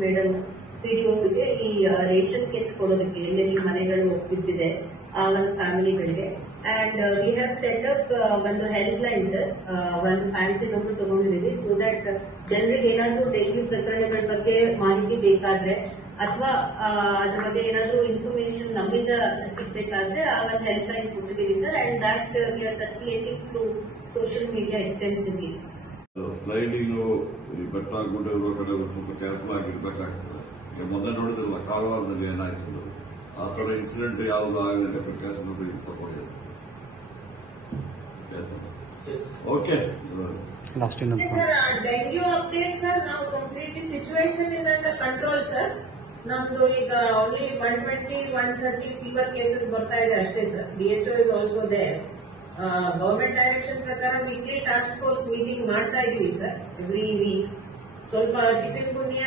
Madam ಪಿಡಿಒಗೆ ಈ ration kits ಕೊಡೋದಕ್ಕೆ ಎಲ್ಲೆಲ್ಲಿ ಮನೆಗಳು ಬಿದ್ದಿದೆ ಆ ಒಂದು ಫ್ಯಾಮಿಲಿಗಳಿಗೆ and we have set up ಒಂದು ಹೆಲ್ಪ್ ಲೈನ್ ಸರ್, ಒಂದು ಫ್ಯಾನ್ಸಿ ನಂಬರ್ ತಗೊಂಡಿದ್ದೀವಿ ಸೊ ದಟ್ ಜನರಿಗೆ ಏನಾದರೂ ಡೈಲಿ ಪ್ರಕರಣಗಳ ಬಗ್ಗೆ ಮಾಹಿತಿ ಬೇಕಾದ್ರೆ ಅಥವಾ ಅದ್ರ ಬಗ್ಗೆ ಏನಾದರೂ ಇನ್ಫಾರ್ಮೇಶನ್ ನಮ್ಮಿಂದ ಸಿಗ್ಬೇಕಾದ್ರೆ ಆ ಒಂದು ಹೆಲ್ಪ್ ಲೈನ್ ಕೊಟ್ಟಿದ್ದೀವಿ sir and that we are circulating through social media extensively. Sliding ಬೆಟ್ಟ ಗುಡ್ಡ ಇರುವ ಕಡೆ ಸ್ವಲ್ಪ ಕೇರ್ಫುಲ್ ಆಗಿರ್ಬೇಕಾಗ್ತದೆ. ಮೊದಲೇ ನೋಡಿದ್ರಲ್ಲ ಕಾರವಾರದಲ್ಲಿ ಏನಾಯ್ತು, ಆ ತರ ಇನ್ಸಿಡೆಂಟ್ ಯಾವ್ದು ಆಗದೆ ಪ್ರಿಕಾಷನ್ ತಗೊಂಡಿದೆ. Okay Last in sir, dengue update sir, now completely situation is under control sir. Namdu ಈಗ only 120-130 fever cases ಬರ್ತಾ ಇದೆ ಅಷ್ಟೇ sir. DHO is also there. Government direction ಪ್ರಕಾರ ವೀಕ್ಲಿ ಟಾಸ್ಕ್ ಫೋರ್ಸ್ ಮೀಟಿಂಗ್ ಮಾಡ್ತಾ ಇದೀವಿ ಸರ್ ಎವ್ರಿ ವೀಕ್. ಸ್ವಲ್ಪ chicken ಗುನ್ಯಾ